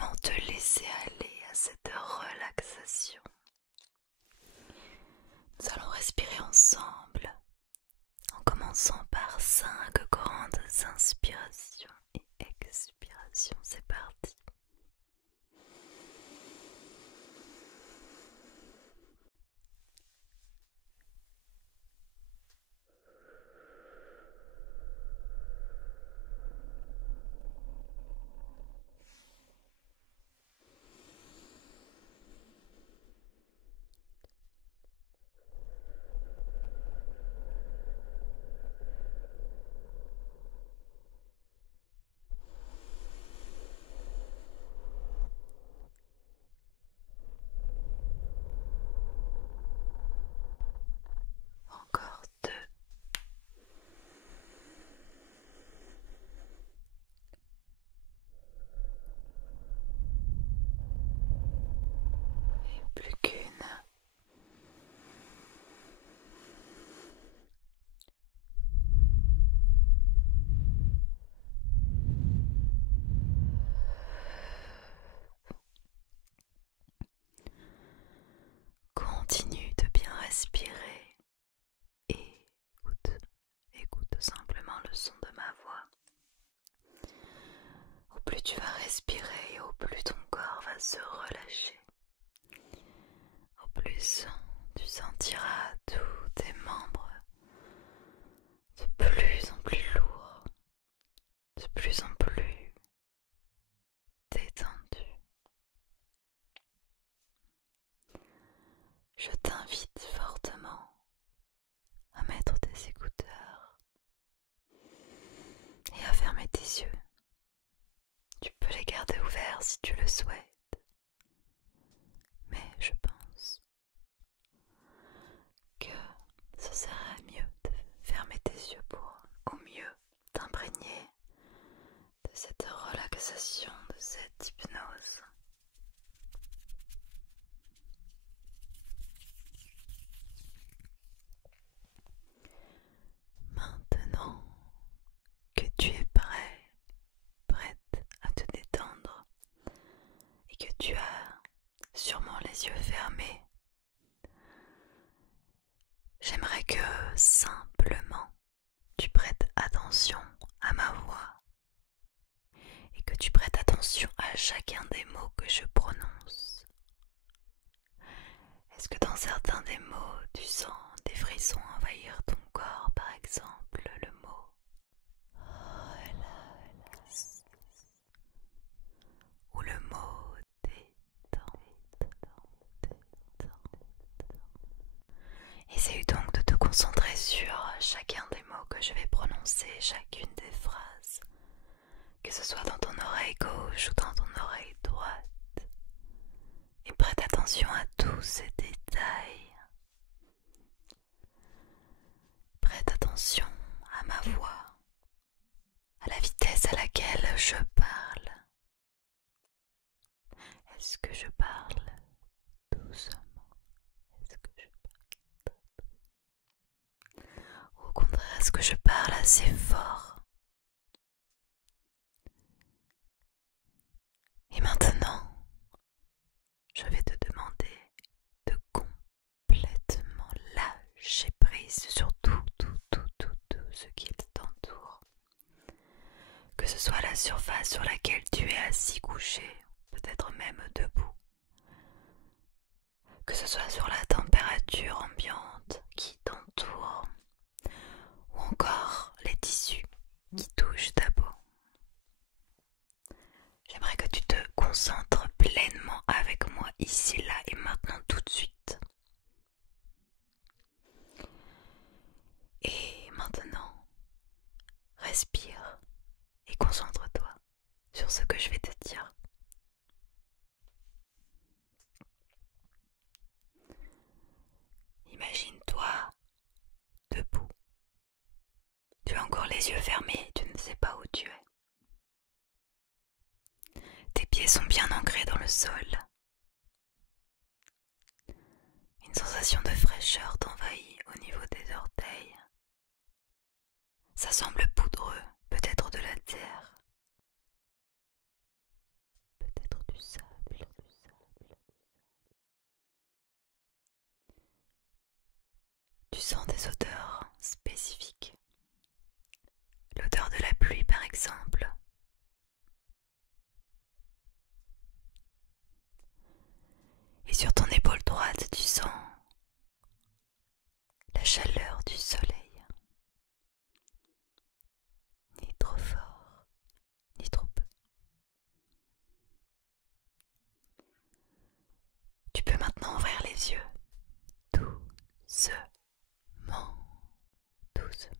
simplement te laisser aller à cette relaxation. Nous allons respirer ensemble en commençant par 5 grandes inspirations et expirations. C'est parti. Encore 2. Et plus qu'une. Continue de bien respirer et écoute simplement le son de ma voix. Au plus tu vas respirer, au plus ton corps va se relâcher. Au plus tu sentiras tous tes membres de plus en plus lourds, de plus en plus détendus. Je t'invite fortement à mettre tes écouteurs et à fermer tes yeux. Tu peux les garder ouverts si tu le souhaites, mais je pense que ce serait mieux de fermer tes yeux pour au mieux t'imprégner de cette relaxation, de cette hypnose. Maintenant que tu es prête à te détendre et que tu as sûrement les yeux fermés, j'aimerais que simplement tu prêtes attention à ma voix et que tu prêtes attention à chacun des mots que je prononce. Est-ce que dans certains des mots tu sens des frissons envahir ton corps, par exemple le mot relax ou le mot détente? Essaye donc de te concentrer sur chacun des mots que je vais prononcer, chacune des phrases, que ce soit dans ton oreille gauche ou dans ton oreille droite. Et prête attention à tous ces détails. Prête attention à ma voix, à la vitesse à laquelle je parle. Est-ce que je parle doucement? Est-ce que je parle très doucement? Ou au contraire, est-ce que je parle assez fort? Et maintenant, je vais te demander de complètement lâcher prise sur tout ce qui t'entoure. Que ce soit la surface sur laquelle tu es assis couché, peut-être même debout. Que ce soit sur la température ambiante qui t'entoure, ou encore les tissus qui touchent ta peau. J'aimerais que tu te concentres pleinement avec moi ici, là et maintenant tout de suite. Et maintenant, respire et concentre-toi sur ce que je vais te dire. Imagine-toi debout. Tu as encore les yeux fermés, tu ne sais pas où tu es. Tes pieds sont bien ancrés dans le sol. Une sensation de fraîcheur t'envahit au niveau des orteils. Ça semble poudreux, peut-être de la terre, peut-être du sens des odeurs spécifiques. L'odeur de la pluie par exemple. Et sur ton épaule droite, tu sens la chaleur du soleil. Ni trop fort, ni trop peu. Tu peux maintenant ouvrir les yeux. Doucement. Doucement.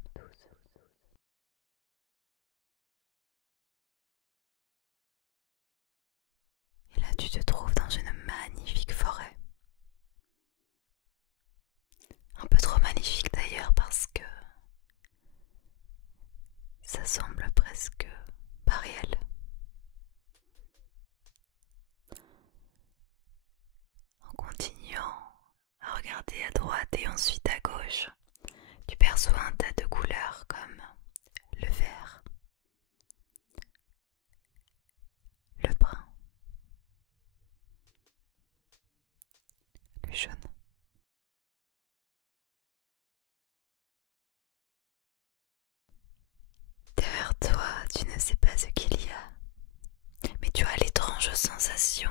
Et là, tu te trouves dans une magnifique forêt. Un peu trop magnifique d'ailleurs parce que ça semble presque pas réel. En continuant à regarder à droite et ensuite à gauche, tu perçois un tas de couleurs comme le vert, le brun, le jaune. Derrière toi, tu ne sais pas ce qu'il y a, mais tu as l'étrange sensation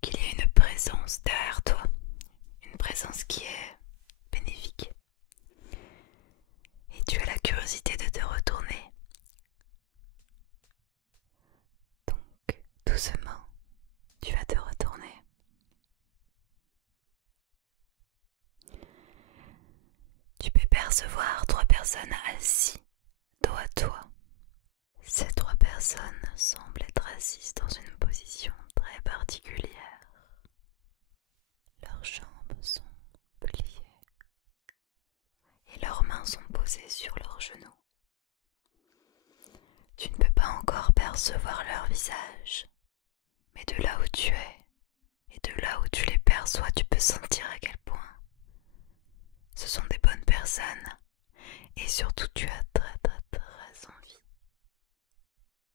qu'il y a une présence derrière toi, une présence qui est bénéfique. Et tu as la curiosité de te retourner. Donc, doucement, tu vas te retourner. Tu peux percevoir 3 personnes assises dos à toi. Ces 3 personnes semblent être assises dans une position très particulière. Leurs jambes sont pliées et leurs mains sont posées sur leurs genoux. Tu ne peux pas encore percevoir leur visage, mais de là où tu es et de là où tu les perçois, tu peux sentir à quel point ce sont des bonnes personnes et surtout tu as très envie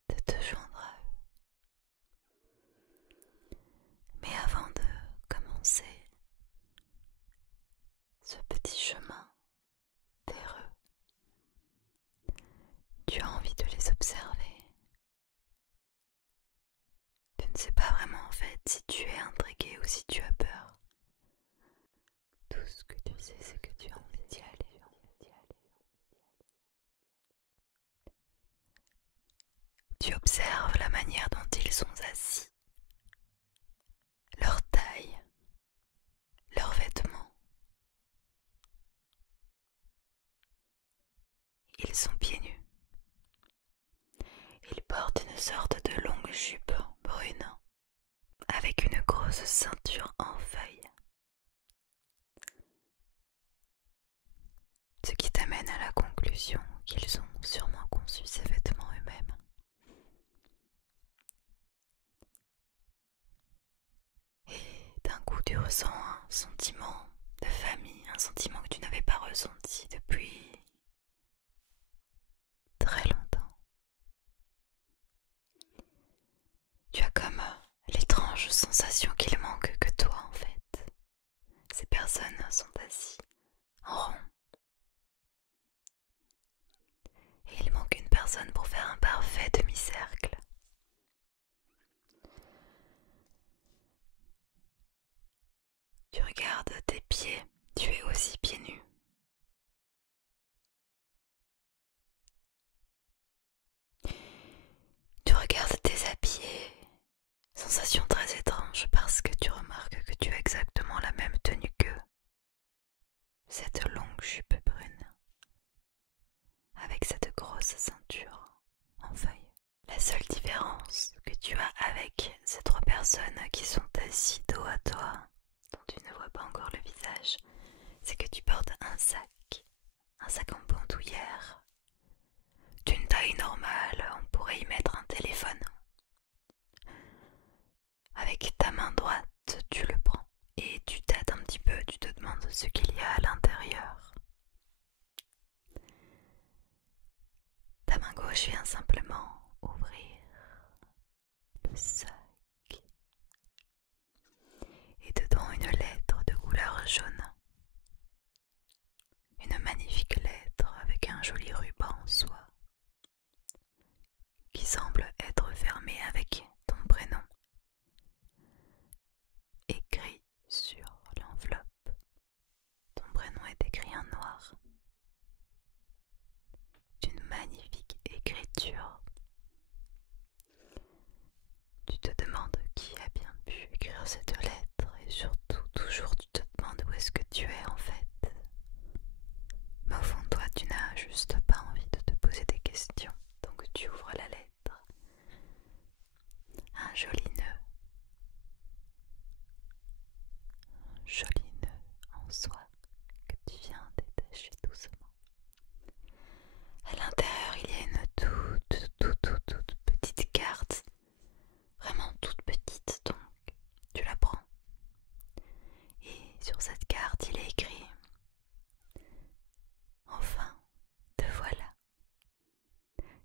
de te joindre à eux. Mais avant de commencer ce petit chemin terreux, tu as envie de les observer. Tu ne sais pas vraiment en fait si tu es intrigué ou si tu as peur. Tout ce que tu sais, c'est que tu as envie d'y aller. Tu observes la manière dont ils sont assis, leur taille, leurs vêtements. Ils sont pieds nus. Ils portent une sorte de longue jupe brune avec une grosse ceinture en feuilles. Ce qui t'amène à la conclusion qu'ils ont sûrement conçu ces vêtements eux-mêmes. Et d'un coup tu ressens un sentiment de famille, un sentiment que tu n'avais pas ressenti depuis très longtemps. Tu as comme l'étrange sensation qu'il manque que toi en fait. Ces personnes sont assises en rond. Et il manque une personne pour faire un parfait demi-cercle. Tu regardes tes pieds, tu es aussi pieds nus. Tu regardes tes habillés, sensation très étrange parce que tu remarques que tu as exactement la même tenue qu'eux. Cette longue jupe brune, avec cette grosse ceinture en feuilles. La seule différence que tu as avec ces 3 personnes qui sont assises dos à toi, dont tu ne vois pas encore le visage, c'est que tu portes un sac en bandoulière, d'une taille normale, on pourrait y mettre un téléphone. Avec ta main droite, tu le prends et tu tâtes un petit peu, tu te demandes ce qu'il y a à l'intérieur. Ta main gauche vient simplement ouvrir le sac et dedans une lettre de couleur jaune. l'écriture. Tu te demandes qui a bien pu écrire cette lettre et surtout, toujours tu te demandes où est-ce que tu es en fait. Mais au fond de toi, tu n'as juste pas envie de te poser des questions, donc tu ouvres la lettre. Un joli nœud en soie que tu viens détacher doucement. À l'intérieur, il y a une toute petite carte, vraiment toute petite, donc tu la prends. Et sur cette carte, il est écrit: enfin, te voilà.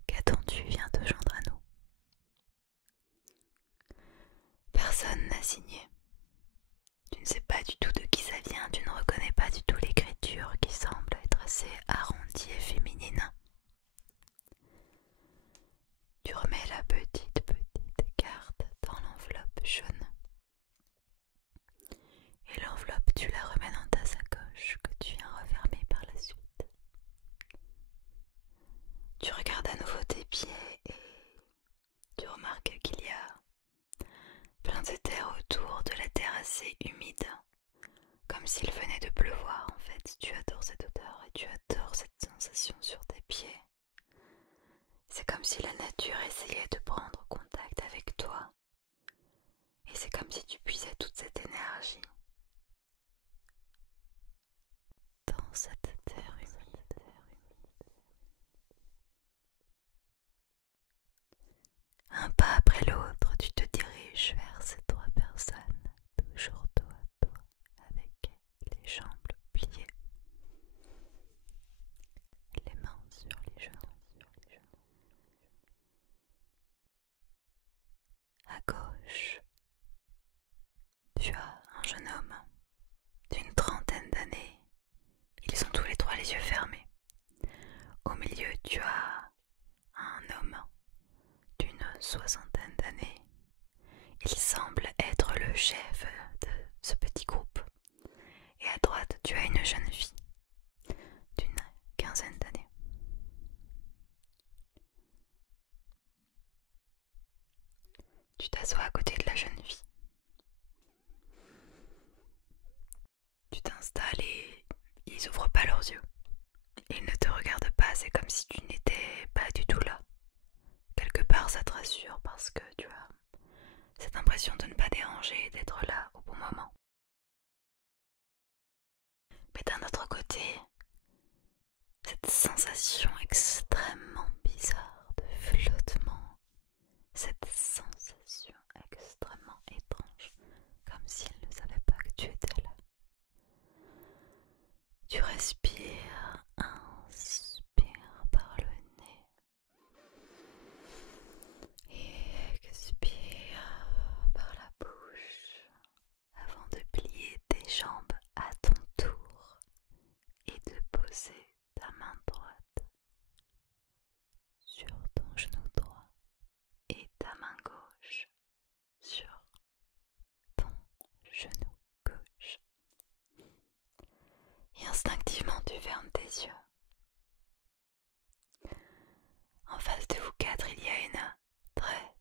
Qu'attends-tu? Viens te joindre à nous. Personne n'a signé. Tu ne sais pas du tout de qui ça vient, tu ne reconnais pas du tout l'écriture qui semble être assez arrondie et féminine. Tu remets la petite carte dans l'enveloppe jaune. Et l'enveloppe, tu la remets dans ta sacoche que tu viens refermer par la suite. Tu regardes à nouveau tes pieds et tu remarques qu'il y a plein de terre autour, de la terre assez humide, comme s'il venait de pleuvoir en fait. Tu adores cette odeur et tu adores cette sensation sur tes pieds. C'est comme si la nature essayait de prendre contact avec toi. Et c'est comme si tu puisais toute cette énergie dans cette terre humide. Un pas après l'autre, tu te diriges vers ces trois personnes, toujours dos à dos, avec les jambes pliées, les mains sur les genoux. À gauche, tu as un jeune homme d'une trentaine d'années. Ils ont tous les trois les yeux fermés. Au milieu, tu as un homme d'une soixantaine d'années. Il semble être le chef de ce petit groupe. Et à droite, tu as une jeune fille d'une quinzaine d'années. Tu t'assois à côté de la jeune fille. Tu t'installes et ils n'ouvrent pas leurs yeux. Ils ne te regardent pas, c'est comme si tu n'étais pas du tout là. Quelque part, ça te rassure parce que tu as cette impression de ne pas déranger et d'être là au bon moment. Mais d'un autre côté, cette sensation extrêmement bizarre de flottement, cette sensation extrêmement étrange, comme s'ils ne savaient pas que tu étais là. Tu respires, inspire par le nez et expire par la bouche avant de plier tes jambes à ton tour et de poser ta main droite sur ton genou droit et ta main gauche sur ton genou gauche. Et instinctivement tu fermes tes yeux. En face de vous quatre, il y a une très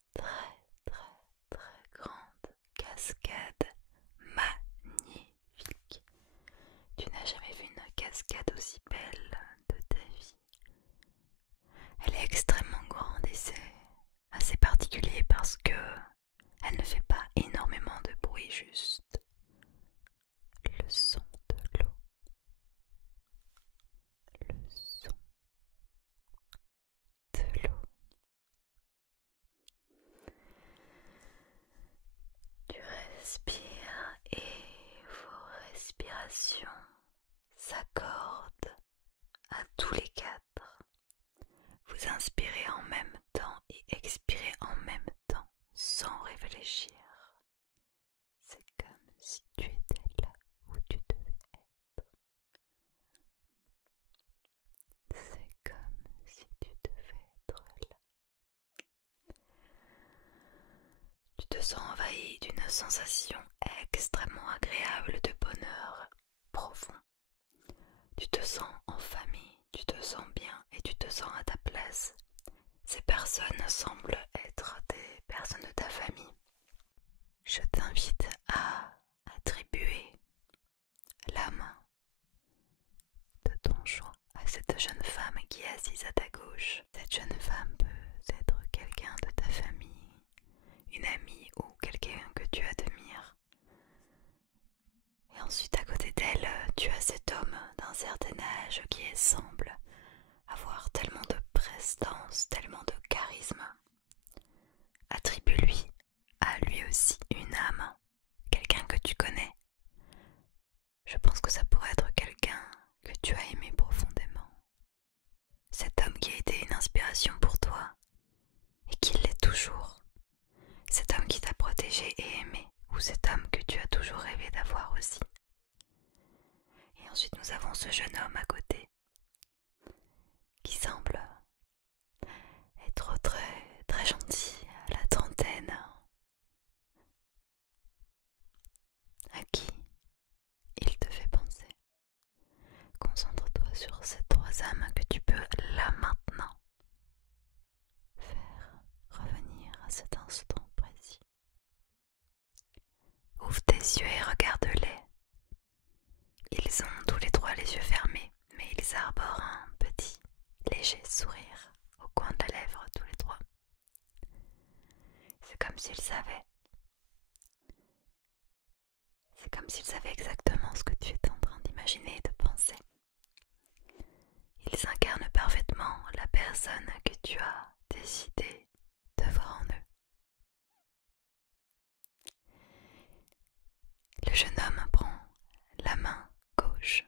grande cascade magnifique. Tu n'as jamais vu une cascade aussi belle de ta vie. Elle est extrêmement grande et c'est assez particulier parce que elle ne fait pas énormément de bruit, juste le son de l'eau. Le son de l'eau. Tu respires et vos respirations s'accordent à tous les quatre. Vous inspirez en même temps et expirez en même temps sans réfléchir. C'est comme si tu étais là où tu devais être. C'est comme si tu devais être là. Tu te sens envahi d'une sensation extrêmement agréable de bonheur profond. Tu te sens en famille, tu te sens bien et tu te sens à ta place. C'est personnes semblent être des personnes de ta famille. Je t'invite à attribuer l'âme de ton choix à cette jeune femme qui est assise à ta gauche. Cette jeune femme peut être quelqu'un de ta famille, une amie ou quelqu'un que tu admires. Et ensuite à côté d'elle, tu as cet homme d'un certain âge qui semble avoir tellement de prestance, tellement de charisme. Attribue-lui à lui aussi une âme, quelqu'un que tu connais. Je pense que ça pourrait être quelqu'un que tu as aimé profondément. Cet homme qui a été une inspiration pour toi et qui l'est toujours. Cet homme qui t'a protégé et aimé, ou cet homme que tu as toujours rêvé d'avoir aussi. Et ensuite nous avons ce jeune homme à côté qui semble être très très gentil, à la trentaine, à qui il te fait penser. Concentre-toi sur ces trois âmes que tu peux là maintenant faire revenir à cet instant précis. Ouvre tes yeux et regarde-les. Ils ont tous les trois les yeux fermés, mais ils arborent un petit, léger sourire au coin de la lèvre tous les trois. C'est comme s'ils savaient. C'est comme s'ils savaient exactement ce que tu étais en train d'imaginer et de penser. Ils incarnent parfaitement la personne que tu as décidé de voir en eux. Le jeune homme prend la main gauche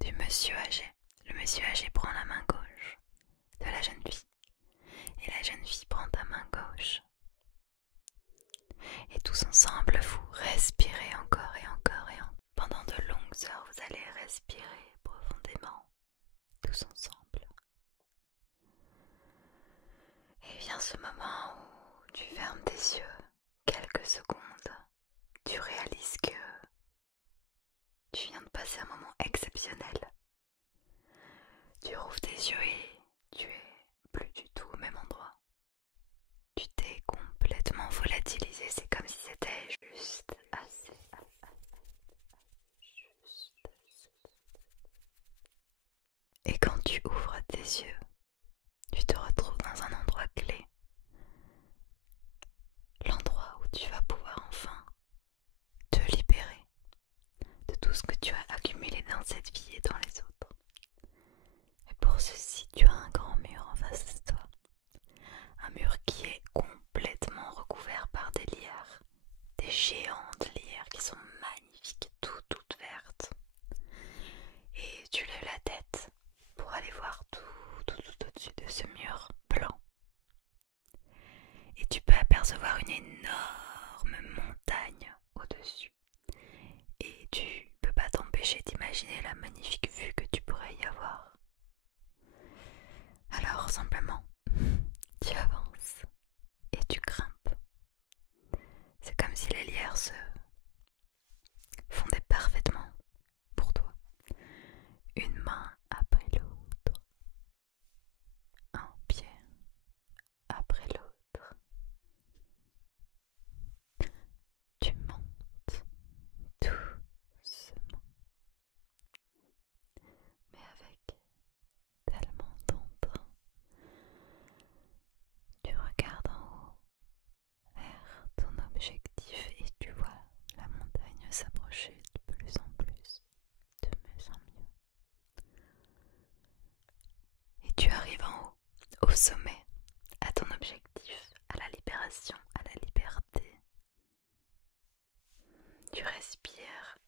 du monsieur âgé. Le monsieur âgé prend la main gauche de la jeune fille. Et la jeune fille prend ta main gauche. Et tous ensemble, vous respirez encore et encore et encore. Pendant de longues heures, vous allez respirer profondément, tous ensemble. Et vient ce moment où tu fermes tes yeux quelques secondes. Tu réalises que tu viens de passer un moment exceptionnel. Tu rouvres tes yeux et tu es plus du tout au même endroit. Tu t'es complètement volatilisé, c'est comme si c'était juste assez. Et quand tu ouvres tes yeux, tu te retrouves dans un endroit clé. L'endroit où tu vas pouvoir enfin te libérer de tout ce que tu as accumulé dans cette vie et dans les autres. Et pour ceci, tu as un grand mur en face de toi. Un mur qui est complètement recouvert par des lyres, des géantes lyres qui sont magnifiques, toutes vertes. Et tu lèves la tête pour aller voir tout au-dessus de ce mur blanc. Et tu peux apercevoir une énorme montagne au-dessus. Et tu peux pas t'empêcher d'imaginer la magnifique vue que tu pourrais y avoir. Alors simplement, tu avances et tu grimpes. C'est comme si les lierres se fondaient parfaitement pour toi. Une main après l'autre. Un pied après l'autre. Tu montes doucement, mais avec tellement d'entrain. Tu regardes en haut vers ton objectif et tu vois la montagne s'approcher de plus en plus, de mieux en mieux. Et tu arrives en haut, au sommet, à ton objectif, à la libération, à la liberté. Tu respires.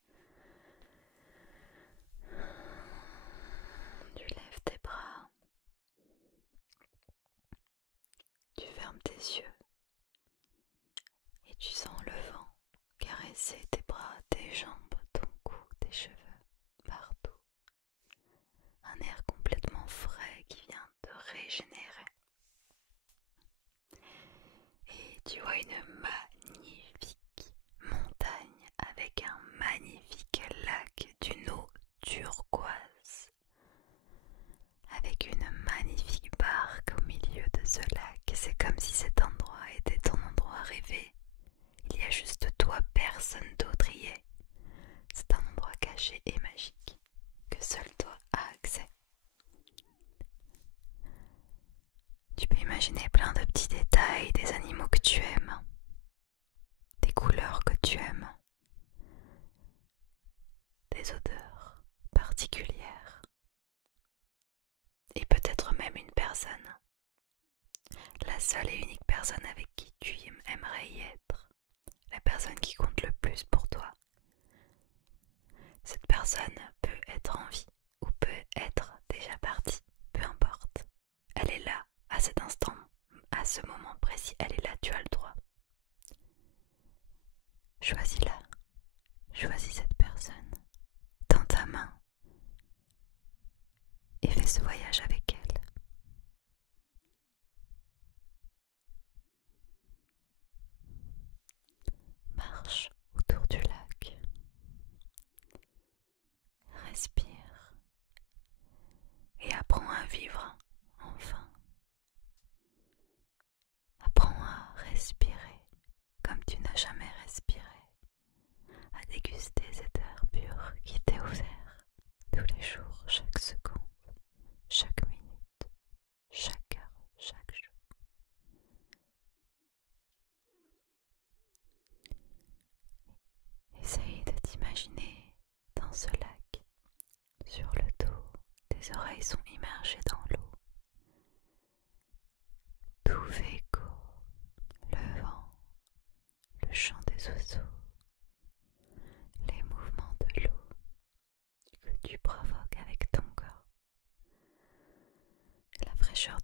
Tu lèves tes bras. Tu fermes tes yeux. Et tu sens le vent caresser tes bras, tes jambes, ton cou, tes cheveux, partout. Un air complètement frais qui vient te régénérer. Et tu vois une magnifique montagne avec un magnifique lac d'une eau turquoise. Avec une magnifique barque au milieu de ce lac. C'est d'imaginer plein de petits détails, des animaux que tu aimes, des couleurs que tu aimes, des odeurs particulières et peut-être même une personne, la seule et unique personne avec qui tu aimerais y être, la personne qui compte le plus pour toi. Cette personne peut être en vie ou peut être déjà partie, peu importe. Elle est là, à cet instant, à ce moment précis, elle est là, tu as le droit. Choisis-la, choisis cette personne dans ta main et fais ce voyage avec elle. Marche autour du lac, respire et apprends à vivre enfin. Apprends à respirer comme tu n'as jamais respiré, à déguster cet air pur qui t'est offert tous les jours, chaque seconde, chaque minute, chaque heure, chaque jour. Essaye de t'imaginer dans ce lac, sur le dos, tes oreilles sont immergées dans l'eau. Tout fait écho, le vent, le chant des oiseaux, les mouvements de l'eau que tu provoques avec ton corps, la fraîcheur